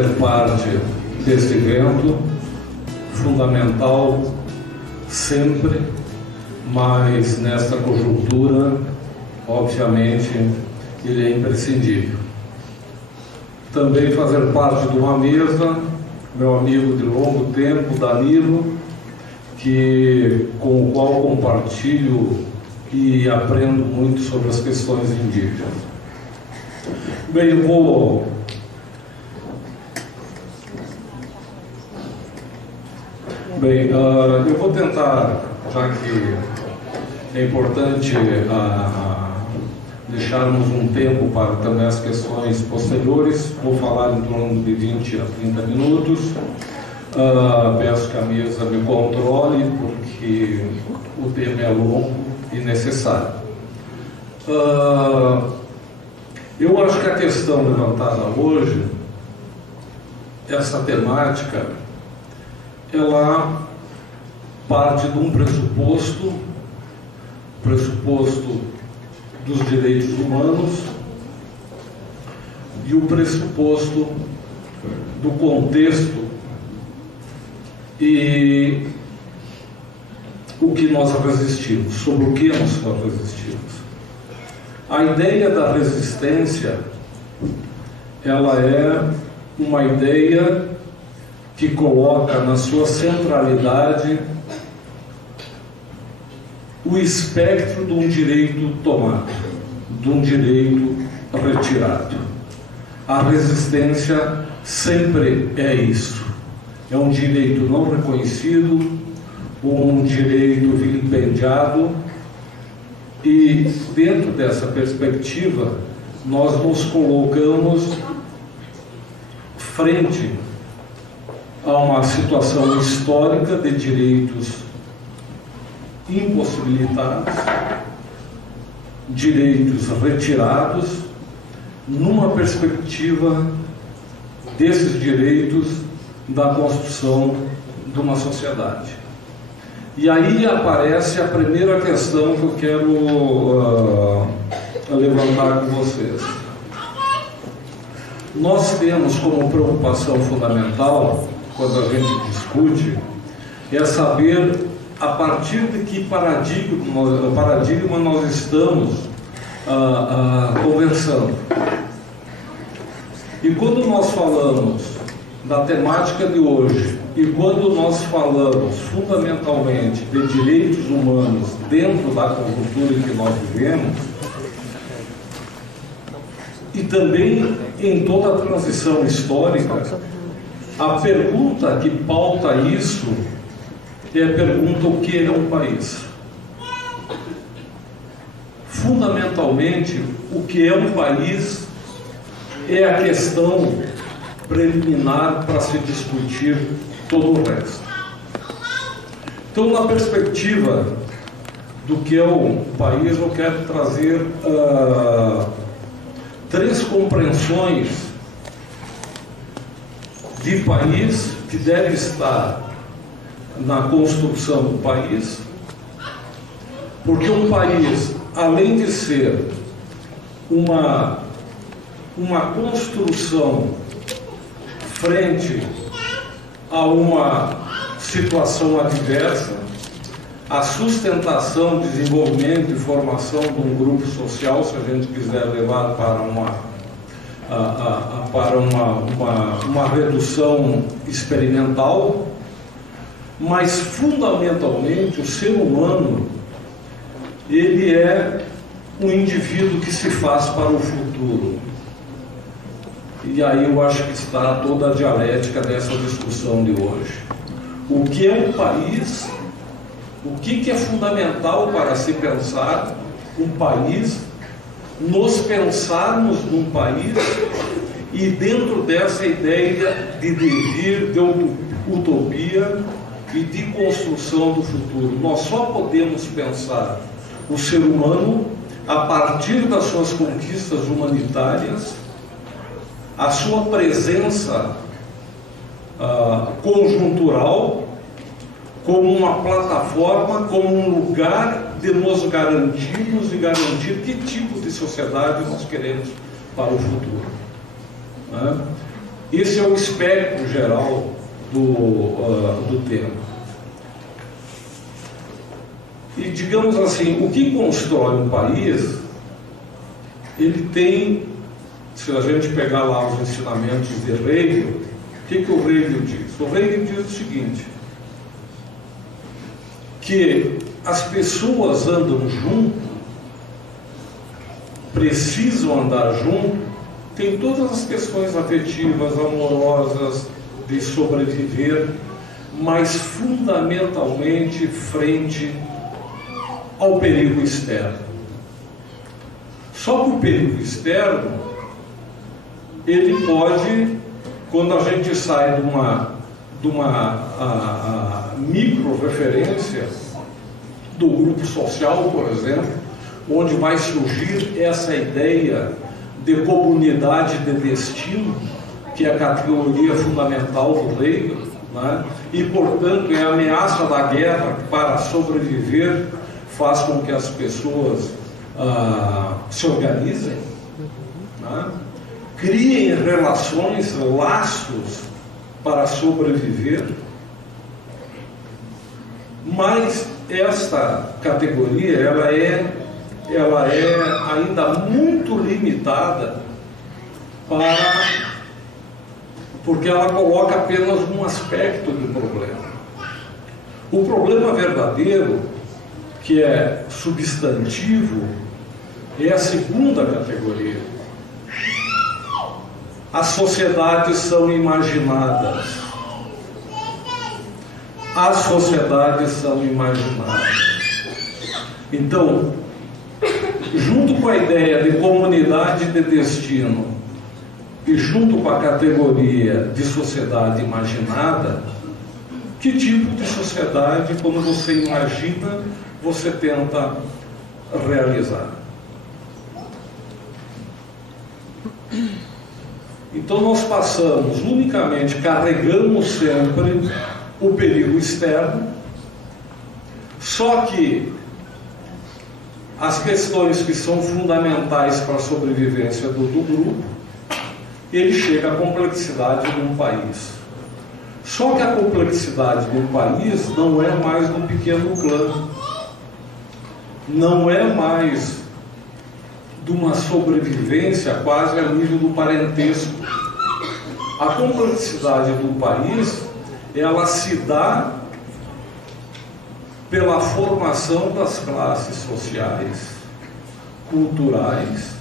fazer parte deste evento, fundamental sempre, mas nesta conjuntura, obviamente, ele é imprescindível. Também fazer parte de uma mesa, meu amigo de longo tempo, Danilo, com o qual compartilho e aprendo muito sobre as questões indígenas. Bem, eu vou tentar, já que é importante deixarmos um tempo para também as questões posteriores, vou falar em torno de 20 a 30 minutos. Peço que a mesa me controle, porque o tema é longo e necessário. Eu acho que a questão levantada hoje, essa temática, ela parte de um pressuposto dos direitos humanos e o pressuposto do contexto e o que nós resistimos, sobre o que nós resistimos. A ideia da resistência, ela é uma ideia que coloca na sua centralidade o espectro de um direito tomado, de um direito retirado. A resistência sempre é isso. É um direito não reconhecido, um direito vilipendiado, e dentro dessa perspectiva nós nos colocamos frente a uma situação histórica de direitos impossibilitados, direitos retirados, numa perspectiva desses direitos da construção de uma sociedade. E aí aparece a primeira questão que eu quero levantar com vocês. Nós temos como preocupação fundamental, quando a gente discute, é saber a partir de que paradigma nós estamos conversando. E quando nós falamos da temática de hoje, e quando nós falamos fundamentalmente de direitos humanos dentro da conjuntura em que nós vivemos, e também em toda a transição histórica, a pergunta que pauta isso é a pergunta: o que é um país? Fundamentalmente, o que é um país é a questão preliminar para se discutir todo o resto. Então, na perspectiva do que é um país, eu quero trazer três compreensões de país que deve estar na construção do país, porque um país, além de ser uma construção frente a uma situação adversa, a sustentação, desenvolvimento e formação de um grupo social, se a gente quiser levar para uma redução experimental, mas fundamentalmente o ser humano, ele é um indivíduo que se faz para o futuro. E aí eu acho que está toda a dialética dessa discussão de hoje. O que é um país? O que é fundamental para se pensar um país? Nos pensarmos num país e dentro dessa ideia de devir, de utopia e de construção do futuro. Nós só podemos pensar o ser humano a partir das suas conquistas humanitárias, a sua presença conjuntural, como uma plataforma, como um lugar de nos garantirmos e garantir que tipo de sociedade nós queremos para o futuro, né? Esse é o espectro geral do tema. E, digamos assim, o que constrói um país, ele tem, se a gente pegar lá os ensinamentos de Hegel, o que o Hegel diz? O Hegel diz o seguinte, que as pessoas andam junto, precisam andar junto, tem todas as questões afetivas, amorosas, de sobreviver, mas fundamentalmente frente ao perigo externo. Só que o perigo externo, ele pode, quando a gente sai de uma micro-referência do grupo social, por exemplo, onde vai surgir essa ideia de comunidade de destino, que é a categoria fundamental do Hegel, né? E, portanto, é a ameaça da guerra para sobreviver, faz com que as pessoas se organizem, né? Criem relações, laços para sobreviver. Mas esta categoria, ela é ainda muito limitada porque ela coloca apenas um aspecto do problema. O problema verdadeiro, que é substantivo, é a segunda categoria. As sociedades são imaginadas. As sociedades são imaginadas. Então, junto com a ideia de comunidade de destino e junto com a categoria de sociedade imaginada, que tipo de sociedade, quando você imagina, você tenta realizar? Então nós passamos unicamente, carregamos sempre o perigo externo, só que as questões que são fundamentais para a sobrevivência do grupo, ele chega à complexidade de um país. Só que a complexidade de um país não é mais do pequeno clã, não é mais de uma sobrevivência quase a nível do parentesco. A complexidade do país, ela se dá pela formação das classes sociais, culturais.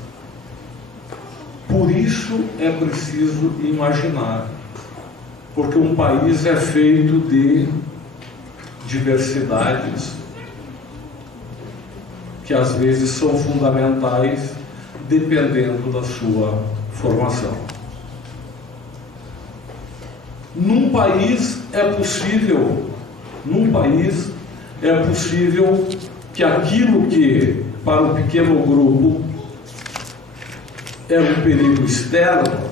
Por isso é preciso imaginar, porque um país é feito de diversidades que às vezes são fundamentais dependendo da sua formação. Num país é possível que aquilo que para o pequeno grupo é um perigo externo,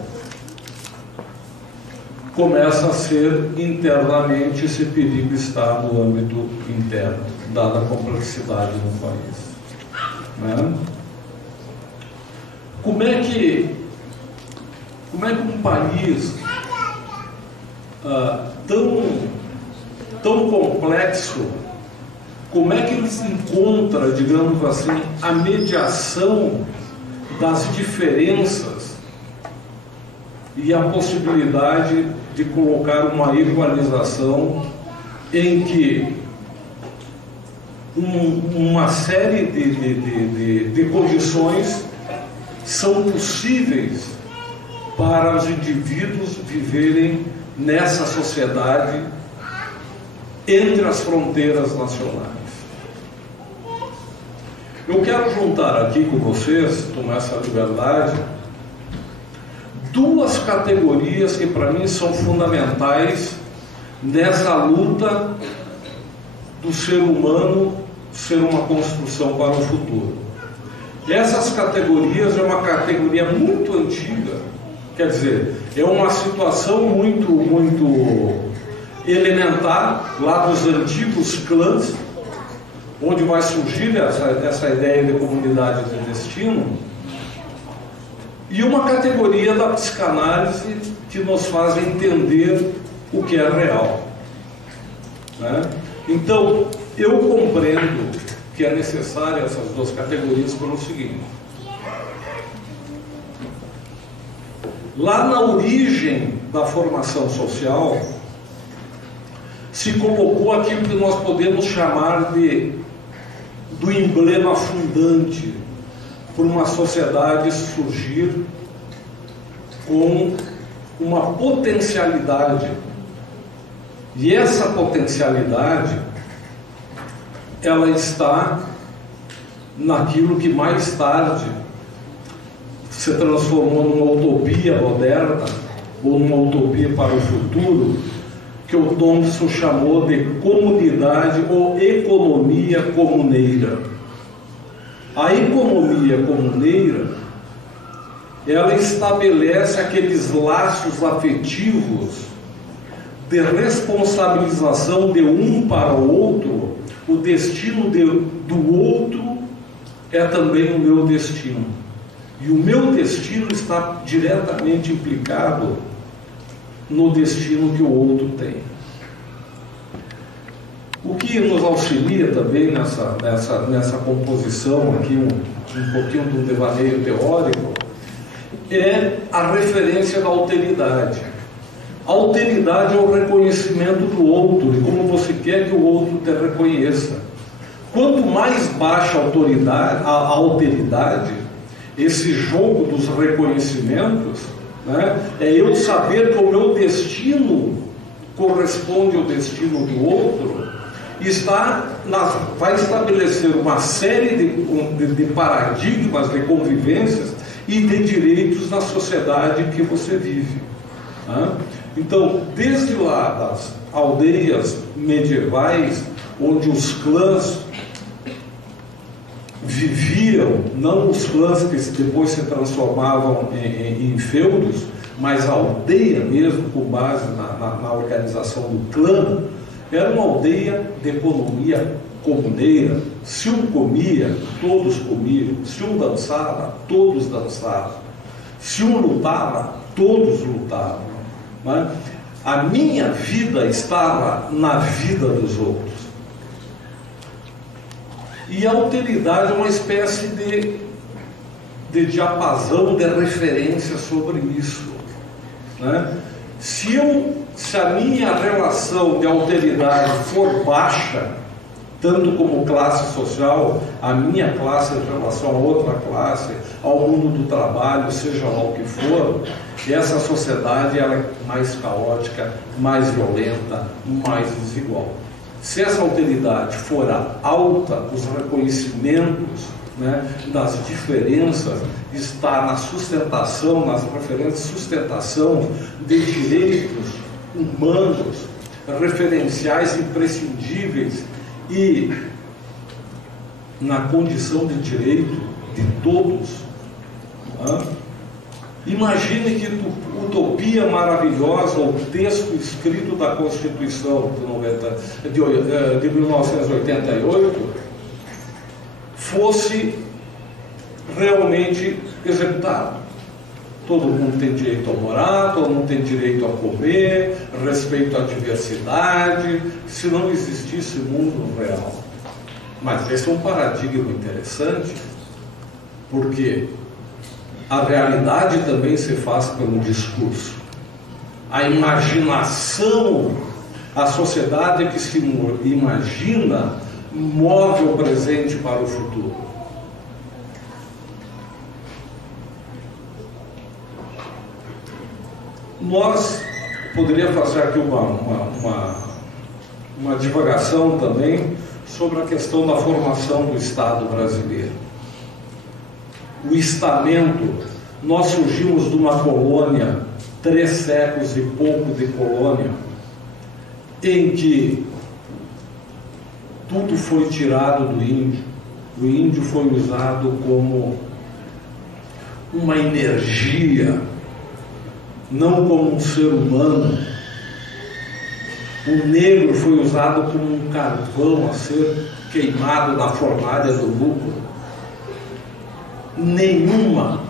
começa a ser internamente, esse perigo está no âmbito interno, dada a complexidade do país. Né? Como é que um país tão complexo, como é que ele se encontra, digamos assim, a mediação das diferenças e a possibilidade de colocar uma igualização em que uma série de condições são possíveis para os indivíduos viverem nessa sociedade entre as fronteiras nacionais. Eu quero juntar aqui com vocês, tomar essa liberdade, duas categorias que para mim são fundamentais nessa luta do ser humano ser uma construção para o futuro. Essas categorias é uma categoria muito antiga, quer dizer, é uma situação muito elementar lá dos antigos clãs, onde vai surgir essa ideia de comunidade de destino, e uma categoria da psicanálise que nos faz entender o que é real, né? Então, eu compreendo que é necessária essas duas categorias pelo seguinte: lá na origem da formação social se colocou aquilo que nós podemos chamar do emblema fundante por uma sociedade surgir com uma potencialidade. E essa potencialidade, ela está naquilo que mais tarde se transformou numa utopia moderna, ou numa utopia para o futuro, que o Thompson chamou de comunidade ou economia comuneira. A economia comuneira, ela estabelece aqueles laços afetivos de responsabilização de um para o outro. O destino do outro é também o meu destino. E o meu destino está diretamente implicado no destino que o outro tem. O que nos auxilia também nessa composição aqui, um pouquinho do devaneio teórico, é a referência da alteridade. A alteridade é o reconhecimento do outro e como você quer que o outro te reconheça. Quanto mais baixa a alteridade, esse jogo dos reconhecimentos, né, é eu saber que o meu destino corresponde ao destino do outro, vai estabelecer uma série de paradigmas, de convivências e de direitos na sociedade que você vive, né? Então, desde lá das aldeias medievais, onde os clãs viviam, não os clãs que depois se transformavam em feudos, mas a aldeia mesmo, com base na organização do clã, era uma aldeia de economia comuneira. Se um comia, todos comiam. Se um dançava, todos dançavam. Se um lutava, todos lutavam. Né? A minha vida estava na vida dos outros. E a alteridade é uma espécie de diapasão, de referência sobre isso, né? Se a minha relação de alteridade for baixa, tanto como classe social, a minha classe em relação a outra classe, ao mundo do trabalho, seja lá o que for, essa sociedade ela é mais caótica, mais violenta, mais desigual. Se essa alteridade for alta, os reconhecimentos, né, das diferenças está na sustentação, nas referências de sustentação de direitos humanos, referenciais imprescindíveis e na condição de direito de todos. Né? Imagine que utopia maravilhosa, o texto escrito da Constituição de 1988 fosse realmente executado. Todo mundo tem direito a morar, todo mundo tem direito a comer, respeito à diversidade, se não existisse mundo real. Mas esse é um paradigma interessante, porque a realidade também se faz pelo discurso. A imaginação, a sociedade que se imagina, move o presente para o futuro. Nós poderíamos fazer aqui uma divagação também sobre a questão da formação do Estado brasileiro. O estamento, nós surgimos de uma colônia, 3 séculos e pouco de colônia, em que tudo foi tirado do índio. O índio foi usado como uma energia, não como um ser humano. O negro foi usado como um carvão a ser queimado na fornalha do lucro. Nenhuma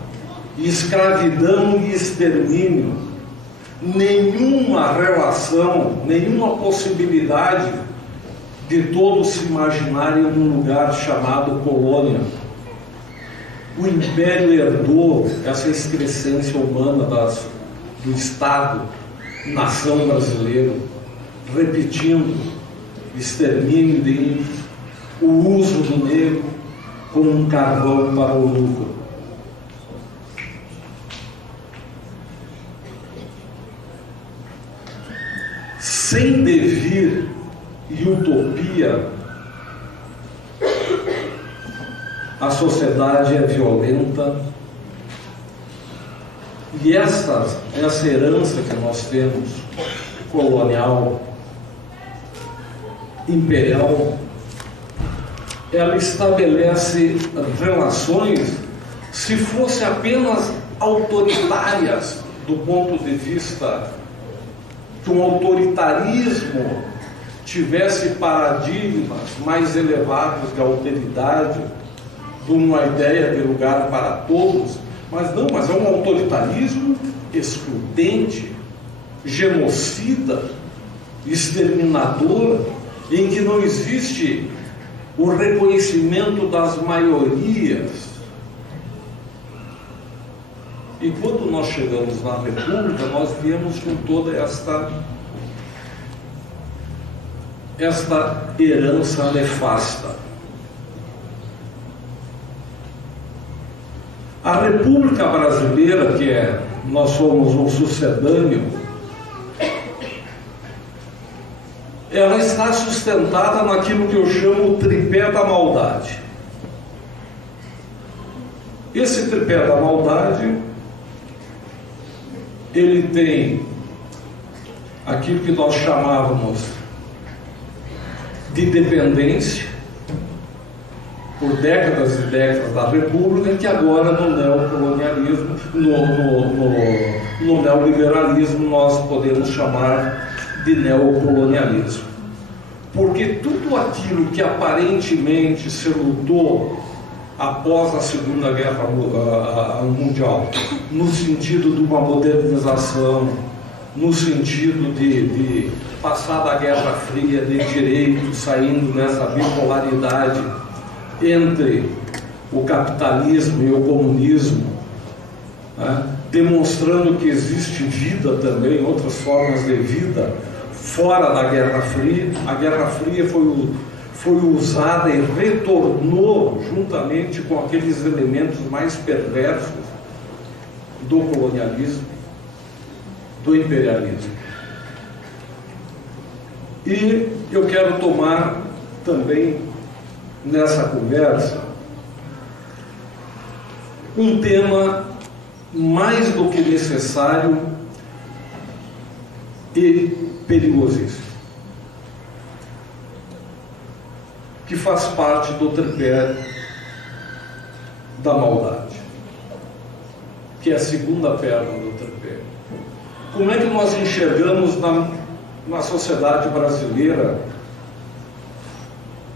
escravidão e extermínio, nenhuma relação, nenhuma possibilidade de todos se imaginarem num lugar chamado colônia. O Império herdou essa excrescência humana do Estado, nação brasileira, repetindo extermínio de índios, o uso do negro como um carvão para o lucro. Sem devir e utopia, a sociedade é violenta, e essa herança que nós temos, colonial, imperial, ela estabelece relações, se fosse apenas autoritárias do ponto de vista que um autoritarismo tivesse paradigmas mais elevados de alteridade, de uma ideia de lugar para todos, mas é um autoritarismo excludente, genocida, exterminador, em que não existe o reconhecimento das maiorias. E quando nós chegamos na República, nós viemos com toda esta herança nefasta. A República Brasileira, nós somos um sucedâneo, ela está sustentada naquilo que eu chamo o tripé da maldade. Esse tripé da maldade, ele tem aquilo que nós chamávamos de dependência, por décadas e décadas da República, que agora no neocolonialismo, no neoliberalismo, nós podemos chamar de neocolonialismo. Porque tudo aquilo que aparentemente se lutou após a Segunda Guerra Mundial, no sentido de uma modernização, no sentido de passar da Guerra Fria de direito, saindo nessa bipolaridade entre o capitalismo e o comunismo, né? Demonstrando que existe vida também, outras formas de vida fora da Guerra Fria. A Guerra Fria foi usada e retornou juntamente com aqueles elementos mais perversos do colonialismo, do imperialismo. E eu quero tomar também nessa conversa um tema mais do que necessário e perigosíssimo, que faz parte do tripé da maldade, que é a segunda perna do tripé. Como é que nós enxergamos na sociedade brasileira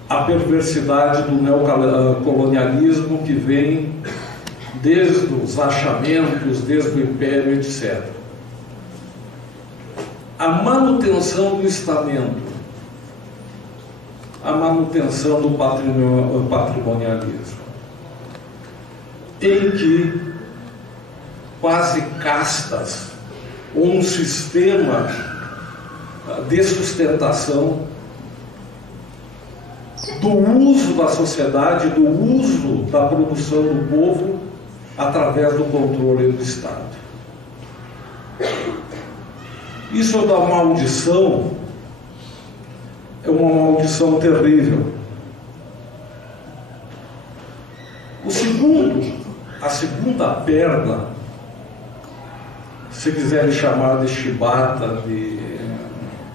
a perversidade do neocolonialismo que vem desde os achamentos, desde o Império, etc. A manutenção do estamento, a manutenção do patrimonialismo, em que quase castas, ou um sistema de sustentação do uso da sociedade, do uso da produção do povo através do controle do Estado. Isso é uma maldição, é uma maldição terrível. A segunda perna, se quiserem chamar de chibata, de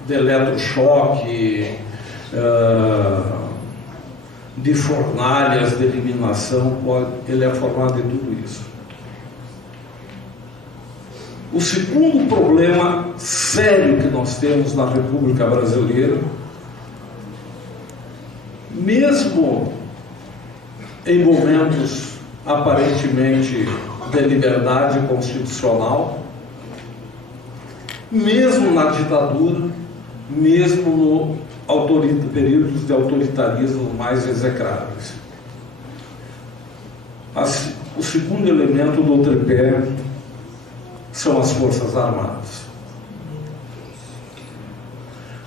eletrochoque, de fornalhas de eliminação, ele é formado de tudo isso. O segundo problema sério que nós temos na República Brasileira, mesmo em momentos aparentemente de liberdade constitucional, mesmo na ditadura, mesmo no períodos de autoritarismo mais execráveis. O segundo elemento do tripé são as Forças Armadas.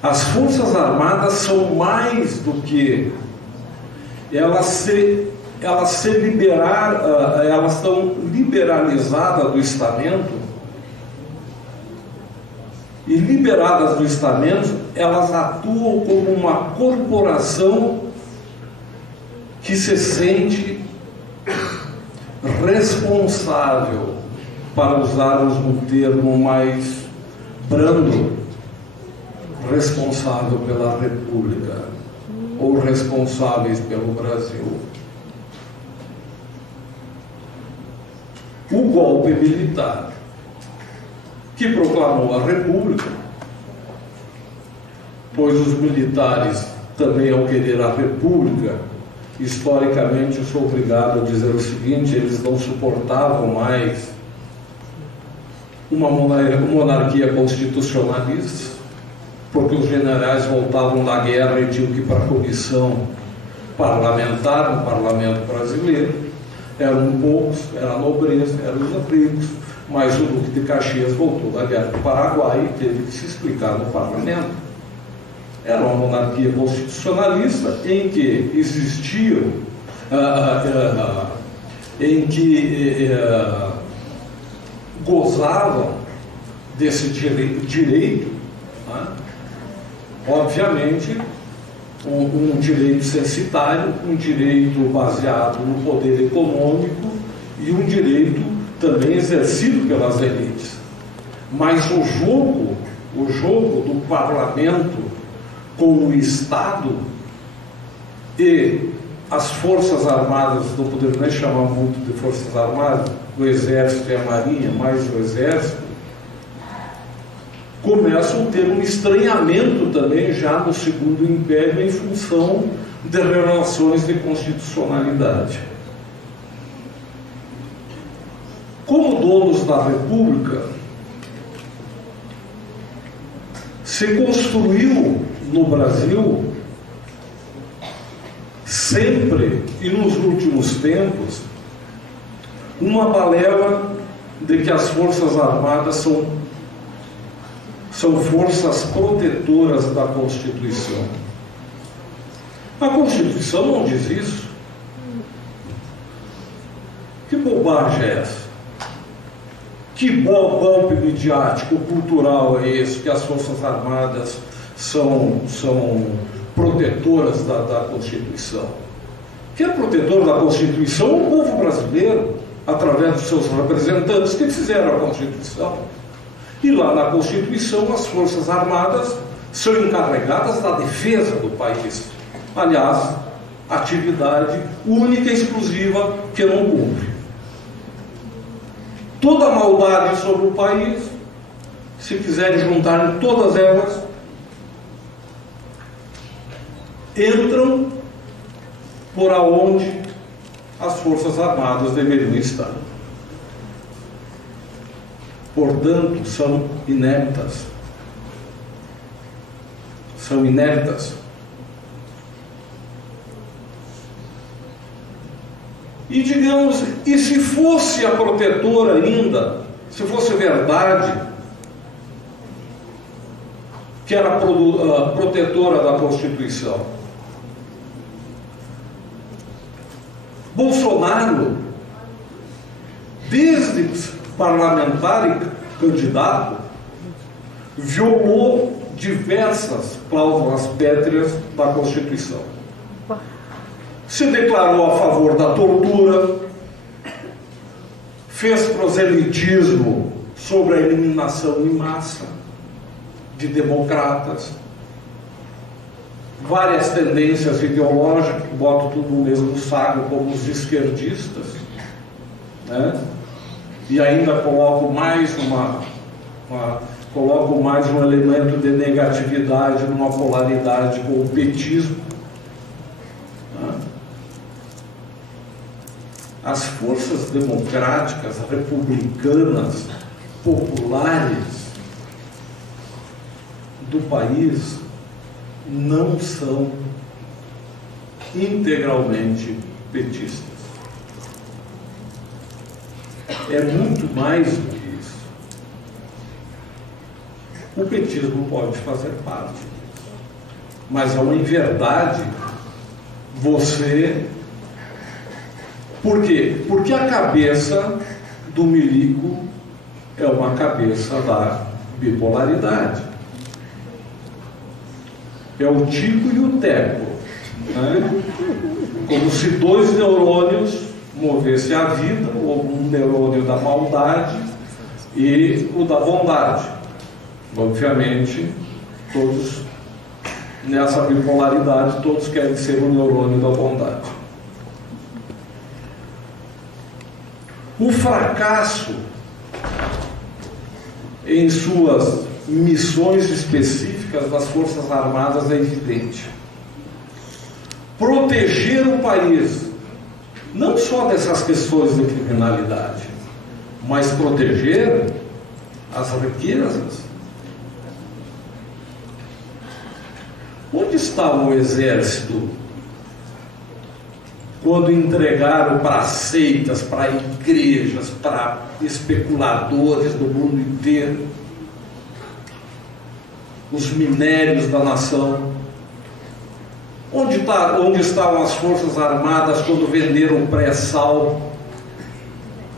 As Forças Armadas são mais do que elas estão liberalizadas do estamento, e liberadas do estamento, elas atuam como uma corporação que se sente responsável, para usarmos um termo mais brando, responsável pela República, ou responsáveis pelo Brasil. O golpe militar que proclamou a República, pois os militares também, ao querer a República, historicamente eu sou obrigado a dizer o seguinte: eles não suportavam mais uma monarquia constitucionalista, porque os generais voltavam da guerra e tinham que ir para a comissão parlamentar no parlamento brasileiro. Eram poucos, era a nobreza, eram os ricos, mas o Duque de Caxias voltou da guerra do Paraguai e teve que se explicar no parlamento. Era uma monarquia constitucionalista em que existiam, gozavam desse direito, né? Obviamente, um direito censitário, um direito baseado no poder econômico e um direito também exercido pelas elites. Mas o jogo do parlamento com o Estado e as Forças Armadas, não podemos nem chamar muito de Forças Armadas, o Exército e a Marinha, mais o Exército, começam a ter um estranhamento também já no Segundo Império em função de relações de constitucionalidade. Como donos da República, se construiu no Brasil, sempre e nos últimos tempos, uma balela de que as Forças Armadas são forças protetoras da Constituição. A Constituição não diz isso. Que bobagem é essa? Que golpe midiático, cultural é esse, que as Forças Armadas são protetoras da Constituição? Quem é protetor da Constituição é o povo brasileiro, através dos seus representantes que fizeram a Constituição. E lá na Constituição as Forças Armadas são encarregadas da defesa do país. Aliás, atividade única e exclusiva que não cumpre. Toda a maldade sobre o país, se quiserem juntar todas elas, entram por aonde as Forças Armadas deveriam estar. Portanto, são ineptas. São ineptas. E digamos, e se fosse a protetora ainda, se fosse verdade que era a protetora da Constituição, Bolsonaro, desde parlamentar e candidato, violou diversas cláusulas pétreas da Constituição. Se declarou a favor da tortura, fez proselitismo sobre a eliminação em massa de democratas, várias tendências ideológicas, botam tudo no mesmo saco, como os esquerdistas, né? E ainda coloco mais um elemento de negatividade numa polaridade com o petismo. Né? as forças democráticas, republicanas, populares do país não são integralmente petistas. É muito mais do que isso. O petismo pode fazer parte disso, mas é uma inverdade você... Por quê? Porque a cabeça do milico é uma cabeça da bipolaridade. É o tico e o teco, né? Como se dois neurônios movessem a vida, ou um neurônio da maldade e o da bondade. Obviamente, todos nessa bipolaridade, todos querem ser o neurônio da bondade. O fracasso em suas missões específicas das Forças Armadas é evidente. Proteger o país, não só dessas questões de criminalidade, mas proteger as riquezas. Onde estava o exército quando entregaram para seitas, para igrejas, para especuladores do mundo inteiro os minérios da nação? Onde estavam as Forças Armadas quando venderam o pré-sal,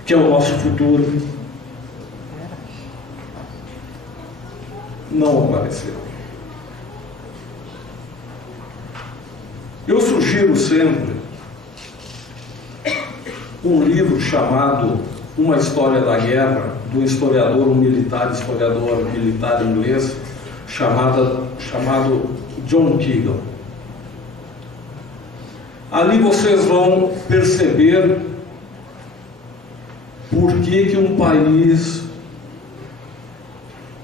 que é o nosso futuro? Não apareceu. Eu sugiro sempre um livro chamado Uma História da Guerra, do historiador, historiador militar inglês, chamado John Keegan. Ali vocês vão perceber por que um país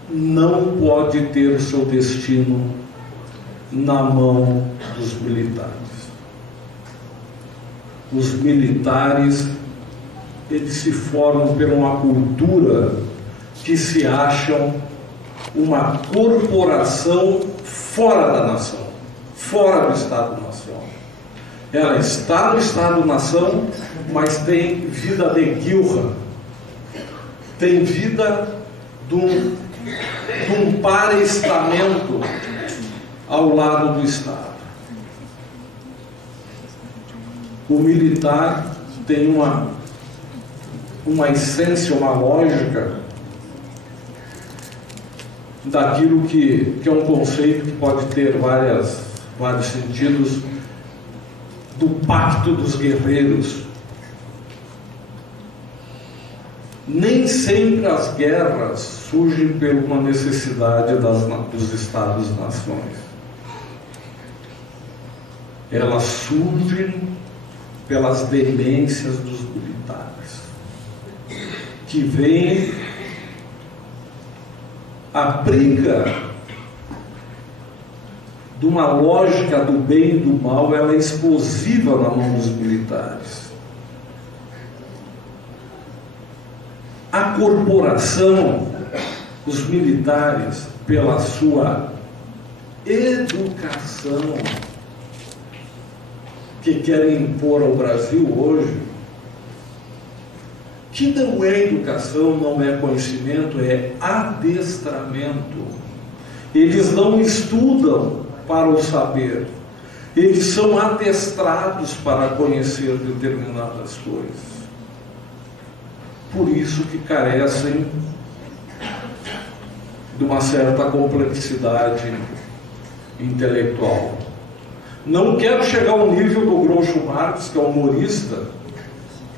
não pode ter o seu destino na mão dos militares. Os militares, eles se formam por uma cultura que se acham uma corporação fora da nação, fora do Estado-nação. Ela está no Estado-nação, mas tem vida de guilra, tem vida de um parestamento ao lado do Estado. O militar tem uma essência, uma lógica daquilo que é um conceito que pode ter vários sentidos, do pacto dos guerreiros. Nem sempre as guerras surgem por uma necessidade dos Estados-nações. Elas surgem pelas demências dos militares, que vem a briga de uma lógica do bem e do mal, ela é explosiva na mão dos militares. A corporação, os militares, pela sua educação, que querem impor ao Brasil hoje, que não é educação, não é conhecimento, é adestramento. Eles não estudam para o saber, eles são adestrados para conhecer determinadas coisas. Por isso que carecem de uma certa complexidade intelectual. Não quero chegar ao nível do Groucho Marx, que é humorista,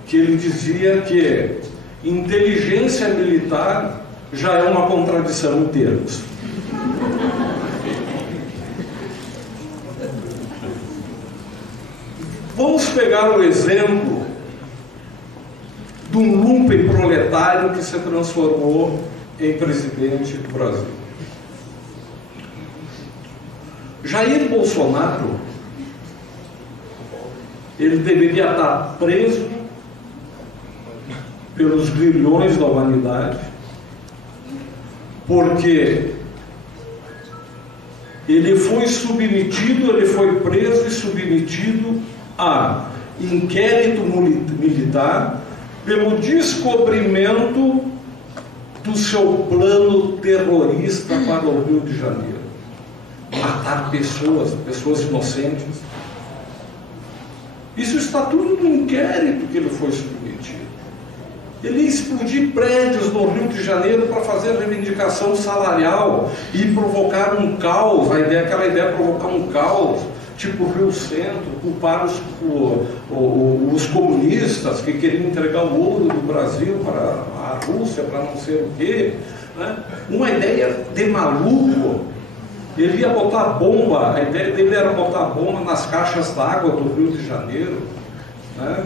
que ele dizia que inteligência militar já é uma contradição em termos. Vamos pegar o exemplo de um lumpen proletário que se transformou em presidente do Brasil. Jair Bolsonaro, ele deveria estar preso pelos grilhões da humanidade, porque ele foi submetido, ele foi preso e submetido a inquérito militar pelo descobrimento do seu plano terrorista para o Rio de Janeiro. Matar pessoas inocentes. Isso está tudo no inquérito que ele foi submetido. Ele ia explodir prédios no Rio de Janeiro para fazer reivindicação salarial e provocar um caos. Aquela ideia é provocar um caos, tipo o Rio Centro, culpar os comunistas que queriam entregar o ouro do Brasil para a Rússia, para não sei o quê, né? Uma ideia de maluco. Ele ia botar bomba, a ideia dele era botar bomba nas caixas d'água do Rio de Janeiro, né?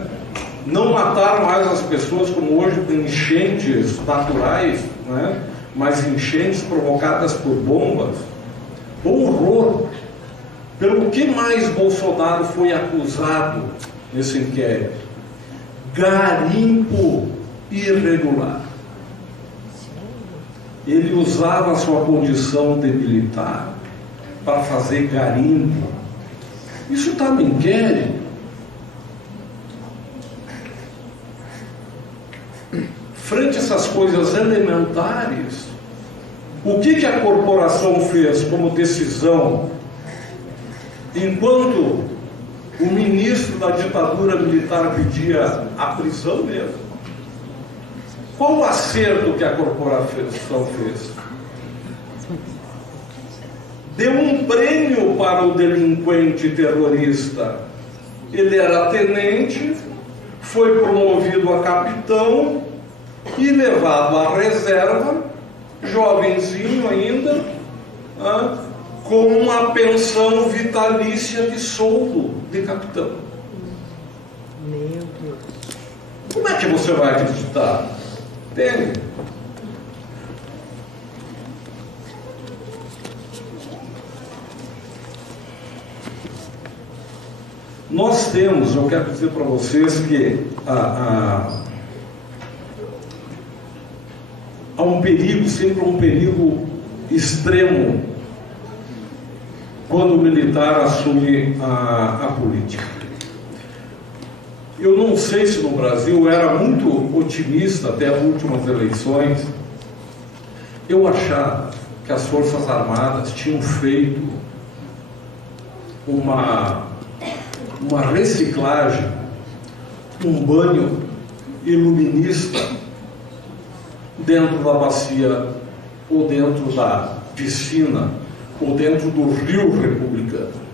Não mataram mais as pessoas como hoje com enchentes naturais, né? Mas enchentes provocadas por bombas. Horror! Pelo que mais Bolsonaro foi acusado nesse inquérito? Garimpo irregular. Ele usava a sua condição de militar para fazer garimpo. Isso está no inquérito. Frente a essas coisas elementares, o que a corporação fez como decisão, enquanto o ministro da ditadura militar pedia a prisão mesmo? Qual o acerto que a corporação fez? Deu um prêmio para o delinquente terrorista. Ele era tenente, foi promovido a capitão e levado à reserva, jovenzinho ainda, com uma pensão vitalícia de soldo de capitão. Meu Deus. Como é que você vai acreditar? Tem. Nós temos, eu quero dizer para vocês que há um perigo, sempre um perigo extremo, quando o militar assume a política. Eu não sei se no Brasil eu era muito otimista até as últimas eleições. Eu achava que as Forças Armadas tinham feito uma reciclagem, um banho iluminista dentro da bacia, ou dentro da piscina, ou dentro do rio republicano.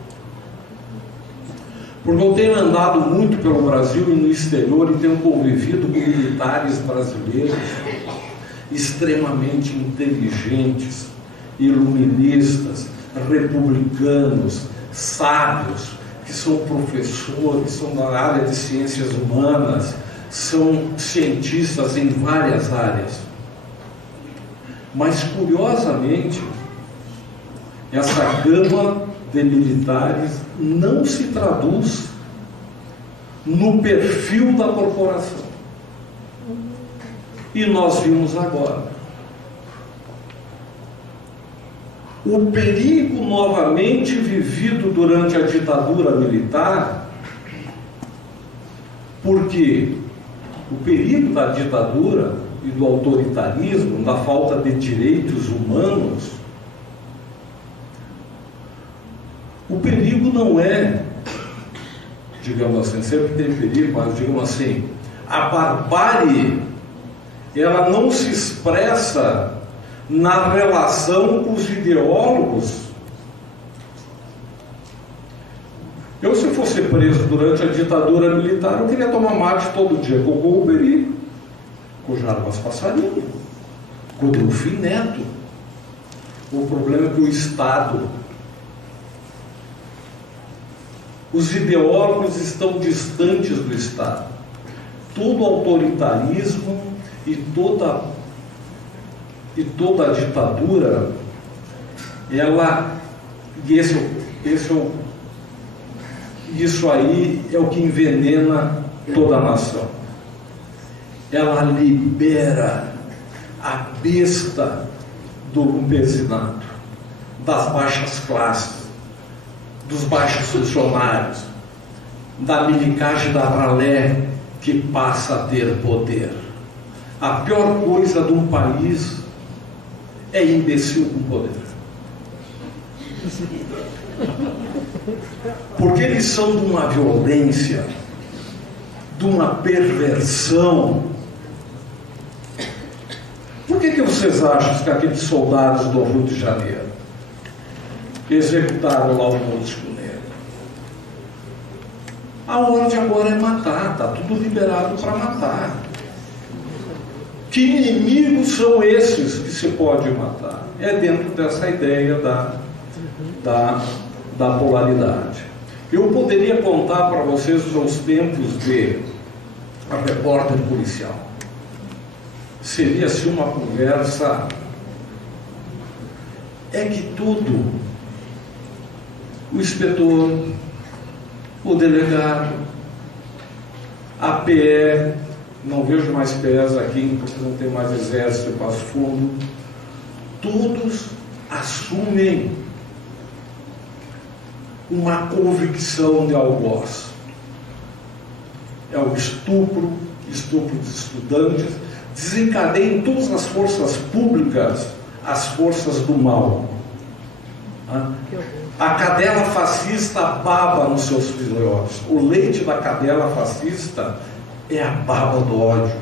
Porque eu tenho andado muito pelo Brasil e no exterior e tenho convivido com militares brasileiros extremamente inteligentes, iluministas, republicanos, sábios, que são professores, são da área de ciências humanas, são cientistas em várias áreas. Mas, curiosamente, essa gama de militares não se traduz no perfil da corporação. E nós vimos agora o perigo novamente vivido durante a ditadura militar, porque o perigo da ditadura e do autoritarismo, da falta de direitos humanos, o perigo não é, digamos assim, sempre tem perigo, mas digamos assim, a barbárie, ela não se expressa na relação com os ideólogos. Eu, se fosse preso durante a ditadura militar, eu queria tomar mate todo dia com o Golbery, com o Jarbas Passarinho, com o Delfim Neto. O problema é que o Estado, os ideólogos estão distantes do Estado. Todo autoritarismo e toda a ditadura, isso aí é o que envenena toda a nação. ela libera a besta do campesinato, das baixas classes, dos baixos funcionários, da milicagem da ralé que passa a ter poder. A pior coisa de um país é imbecil com poder. Porque eles são de uma violência, de uma perversão. Por que vocês acham que aqueles soldados do Rio de Janeiro executaram lá o Monte Negro? A ordem agora é matar, está tudo liberado para matar. Que inimigos são esses que se pode matar? É dentro dessa ideia da polaridade. Eu poderia contar para vocês os meus tempos de repórter policial. Seria-se uma conversa. É que tudo, o inspetor, o delegado, a PE, não vejo mais PEs aqui, porque não tem mais exército, Passo Fundo, todos assumem uma convicção de algoz. É o estupro de estudantes, desencadeia em todas as forças públicas as forças do mal. A cadela fascista baba nos seus filhotes. O leite da cadela fascista é a baba do ódio.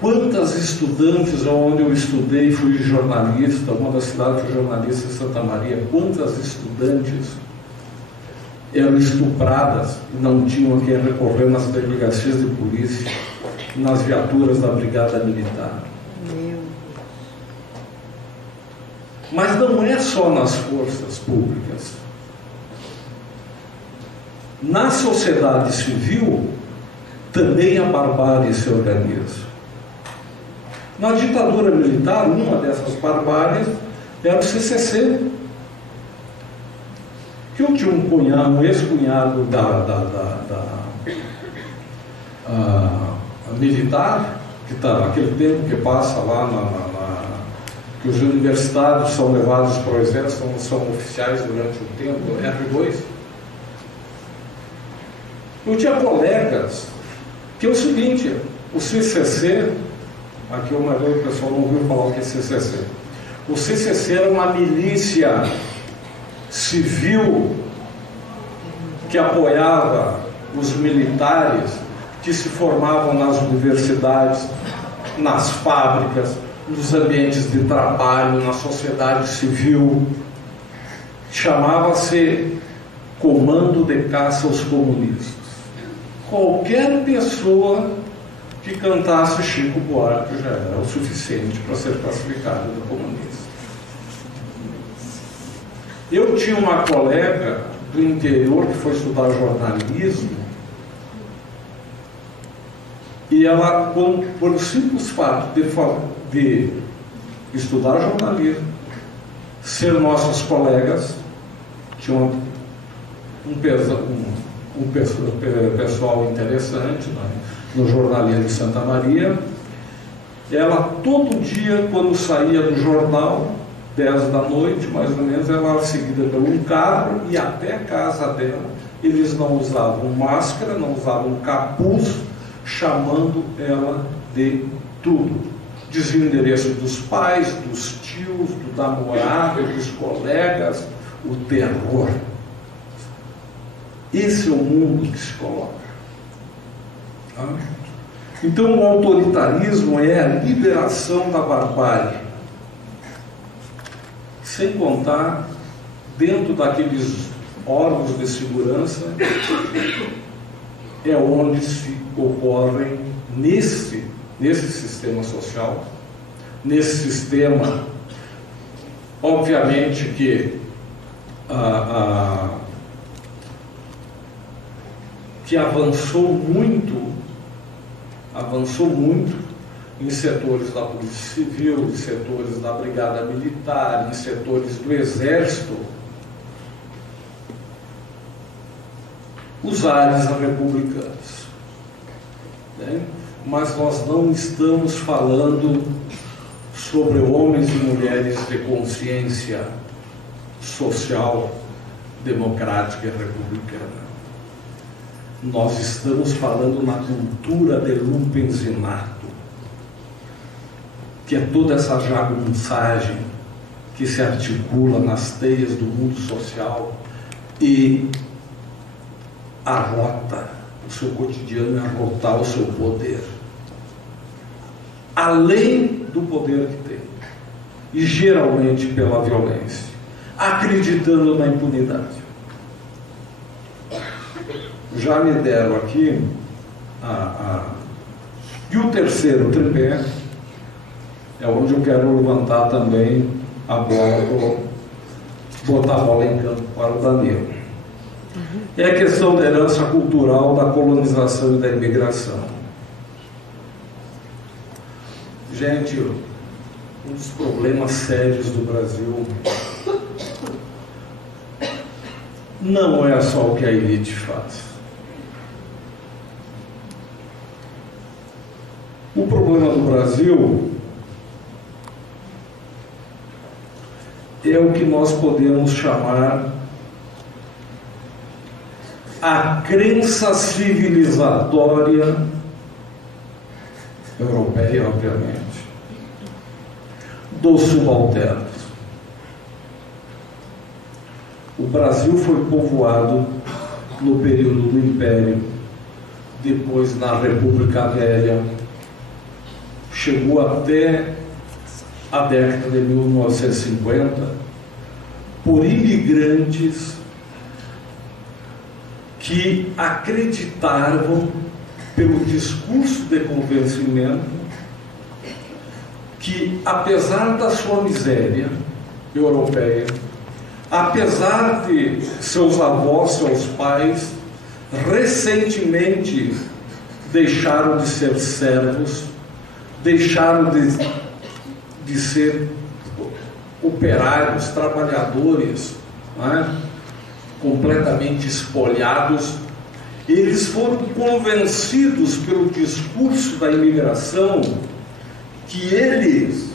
Quantas estudantes, onde eu estudei, fui jornalista, uma das cidades de jornalista em Santa Maria, quantas estudantes eram estupradas e não tinham a quem recorrer nas delegacias de polícia, nas viaturas da Brigada Militar. Mas não é só nas forças públicas. Na sociedade civil, também a barbárie se organiza. Na ditadura militar, uma dessas barbáries era o CCC. Que eu tinha um ex-cunhado militar, que está naquele tempo que passa lá que os universitários são levados para o exército, são oficiais durante um tempo, R2. Eu tinha colegas que é o seguinte, o CCC, aqui o maior pessoal não ouviu falar o que é CCC. O CCC era uma milícia civil que apoiava os militares que se formavam nas universidades, nas fábricas, nos ambientes de trabalho, na sociedade civil. Chamava-se Comando de Caça aos Comunistas. Qualquer pessoa que cantasse Chico Buarque já era o suficiente para ser classificado de comunista. Eu tinha uma colega do interior que foi estudar jornalismo e ela, por o simples fato de estudar jornalismo, ser nossos colegas, tinha um pessoal interessante, né, no jornalismo de Santa Maria. Ela todo dia, quando saía do jornal, 10 da noite, mais ou menos, ela era seguida por um carro e até a casa dela. Eles não usavam máscara, não usavam capuz, chamando ela de tudo. Dizia o endereço dos pais, dos tios, do namorado, dos colegas, o terror. Esse é o mundo que se coloca. Então o autoritarismo é a liberação da barbárie. Sem contar, dentro daqueles órgãos de segurança, é onde se ocorrem nesse sistema social, nesse sistema, obviamente que que avançou muito em setores da Polícia Civil, em setores da Brigada Militar, em setores do Exército. os ares republicanos. Né? Mas nós não estamos falando sobre homens e mulheres de consciência social, democrática e republicana. Nós estamos falando na cultura de lumpenzinato, que é toda essa jagunçagem que se articula nas teias do mundo social e arrota o seu cotidiano, arrotar o seu poder, além do poder que tem, e geralmente pela violência, acreditando na impunidade. Já me deram aqui e o terceiro tripé é onde eu quero levantar também a bola, botar a bola em campo para o Danilo. É a questão da herança cultural, da colonização e da imigração. Gente, um dos problemas sérios do Brasil não é só o que a elite faz. O problema do Brasil é o que nós podemos chamar a crença civilizatória europeia, obviamente, dos subalternos. O Brasil foi povoado no período do Império, depois na República Velha, chegou até a década de 1950 por imigrantes que acreditavam, pelo discurso de convencimento, que apesar da sua miséria europeia, apesar de seus avós, seus pais, recentemente deixaram de ser servos, deixaram de ser operários, trabalhadores, não é? Completamente espolhados, eles foram convencidos pelo discurso da imigração que eles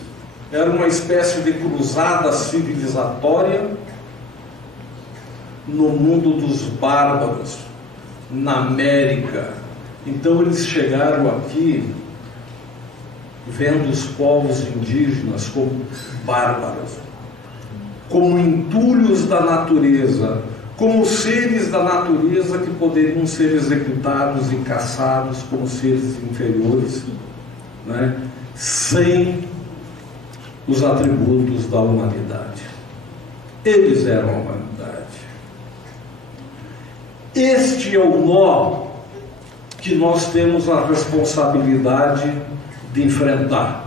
eram uma espécie de cruzada civilizatória no mundo dos bárbaros, na América. Então eles chegaram aqui vendo os povos indígenas como bárbaros, como entulhos da natureza, como seres da natureza que poderiam ser executados e caçados como seres inferiores, né? Sem os atributos da humanidade. Eles eram a humanidade. Este é o nó que nós temos a responsabilidade de enfrentar.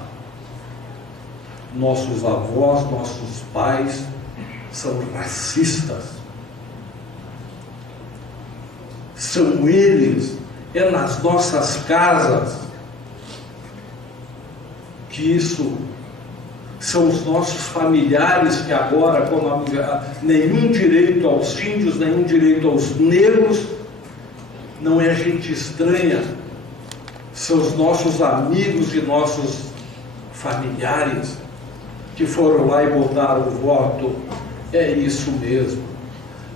Nossos avós, nossos pais são racistas. São eles, é nas nossas casas que isso, são os nossos familiares que agora, com nenhum direito aos índios, nenhum direito aos negros, não é gente estranha, são os nossos amigos e nossos familiares que foram lá e botaram o voto. É isso mesmo,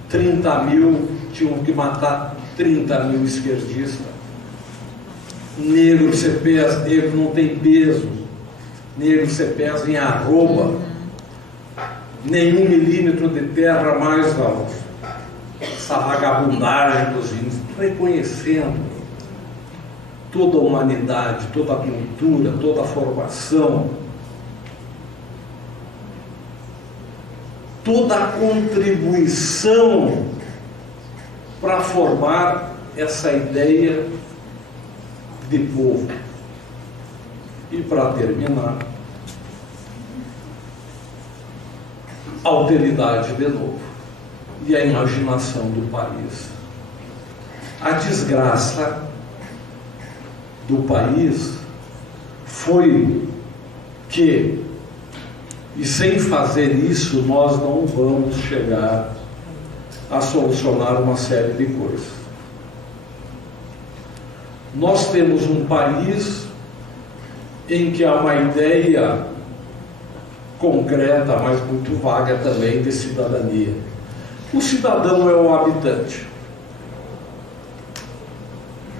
30 mil tinham que matar 30 mil esquerdistas. Negro você pesa, negro não tem peso, negro você pesa em arroba, nenhum milímetro de terra mais não. Essa vagabundagem dos índios, reconhecendo toda a humanidade, toda a cultura, toda a formação, toda a contribuição para formar essa ideia de povo. E para terminar, a alteridade de novo e a imaginação do país. A desgraça do país foi que, e sem fazer isso, nós não vamos chegar a solucionar uma série de coisas. Nós temos um país em que há uma ideia concreta, mas muito vaga também, de cidadania. O cidadão é o habitante.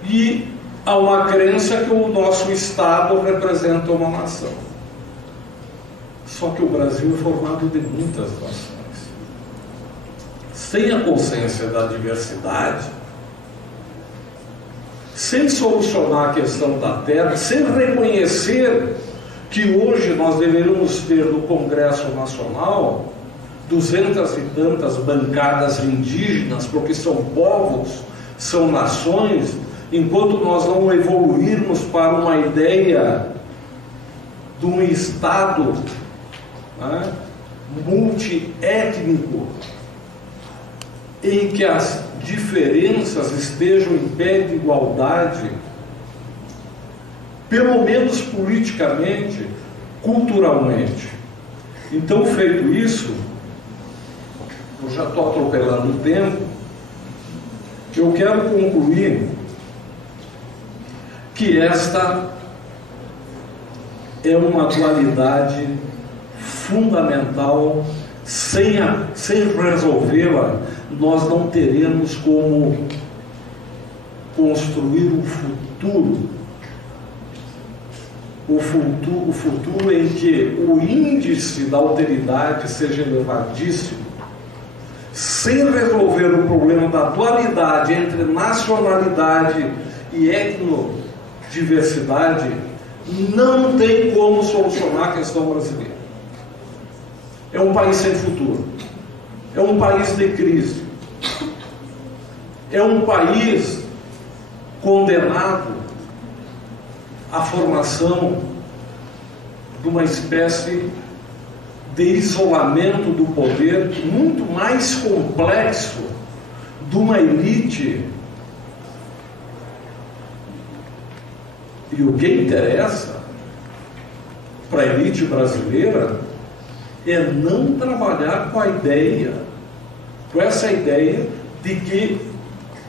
E há uma crença que o nosso Estado representa uma nação. Só que o Brasil é formado de muitas nações. Sem a consciência da diversidade, sem solucionar a questão da terra, sem reconhecer que hoje nós deveríamos ter no Congresso Nacional 200 e tantas bancadas indígenas, porque são povos, são nações, enquanto nós não evoluirmos para uma ideia de um Estado, né, multiétnico, em que as diferenças estejam em pé de igualdade, pelo menos politicamente, culturalmente. Então, feito isso, eu já estou atropelando o tempo, eu quero concluir que esta é uma dualidade fundamental. Sem resolvê-la, nós não teremos como construir um futuro. O futuro em que o índice da alteridade seja elevadíssimo. Sem resolver o problema da dualidade entre nacionalidade e etnodiversidade, não tem como solucionar a questão brasileira. É um país sem futuro. É um país de crise. É um país condenado à formação de uma espécie de isolamento do poder muito mais complexo, de uma elite. E o que interessa para a elite brasileira é não trabalhar com essa ideia de que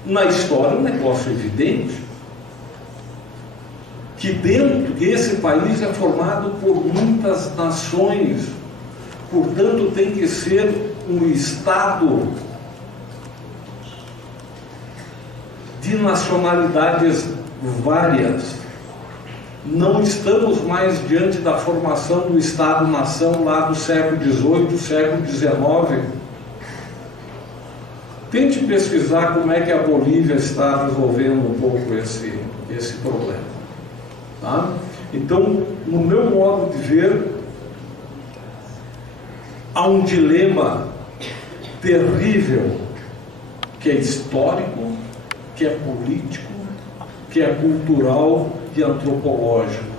na história é um negócio evidente, que esse país é formado por muitas nações, portanto tem que ser um Estado de nacionalidades várias. Não estamos mais diante da formação do Estado-nação lá do século XVIII, do século XIX. Tente pesquisar como é que a Bolívia está resolvendo um pouco esse problema. Tá? Então, no meu modo de ver, há um dilema terrível, que é histórico, que é político, que é cultural e antropológico.